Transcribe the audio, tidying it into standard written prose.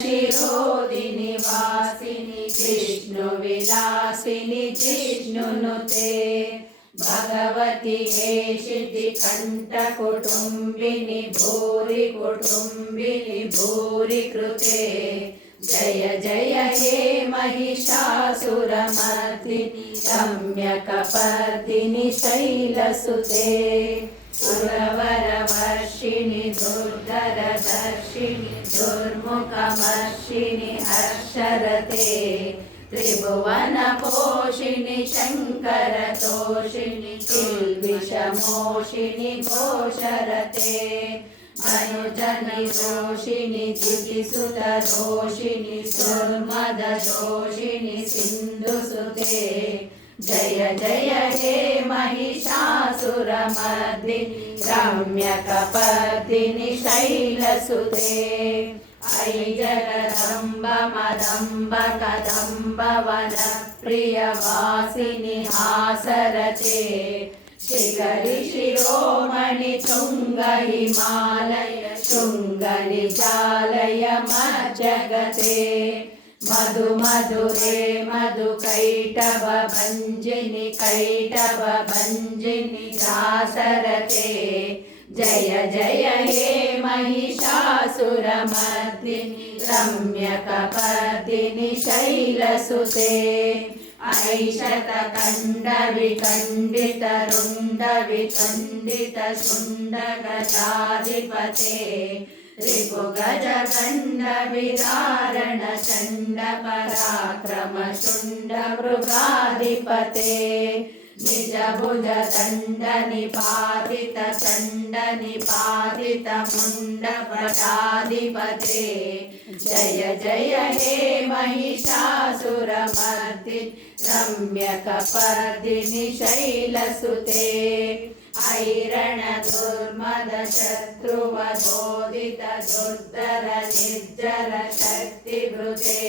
शिरोदिनि वासिनि विष्णुविलासिनि जिष्णुनुते भगवति हेशिति कण्ठकुटुम्बिनि भूरि कुटुम्बिनि भूरि कृते जय जय हे महिषासुरमर्दिनि रम्यकपर्दिनि शैलसुते सुरवरवर्षिणि दुर्धरदर्शिनि दुर्मुखमर्षिणि हर्षरते त्रिभुवनपोषिणि शङ्करतोषिणि किल्बिषमोषिणि घोषरते मनुजनिरोषिणि दितिसुतरोषिणि दुर्मददोषिणि सिन्धुसुते जय जय हे महिषासुरमर्दिनि रम्यकपर्दिनि शैलसुते ऐ जगदम्ब मदम्ब कदम्ब वनप्रियवासिनि हासरते शिखरि शिरोमणि तुङ्ग हिमालय शृङ्गनिजालय मज्जगते मधु मधुरे मधु कैटभ भञ्जिनि दासरते जय जय हे महिषासुरमर्दिनि रम्यकपर्दिनि शैलसुते ऐशतकण्डविखण्डितरुण्डविखण्डितशुण्डगजाधिपते रिपुगजगण्डविदारण चण्डपराक्रम शुण्डमृगाधिपते निजभुजदण्डनिपातितचण्डनिपातितमुण्डपटाधिपते जय जय हे महिषासुरमर्दिनि रम्यकपर्दिनि शैलसुते ऐरणदुर्मदशत्रुवधोदित दुर्धर निर्जर शक्तिभृते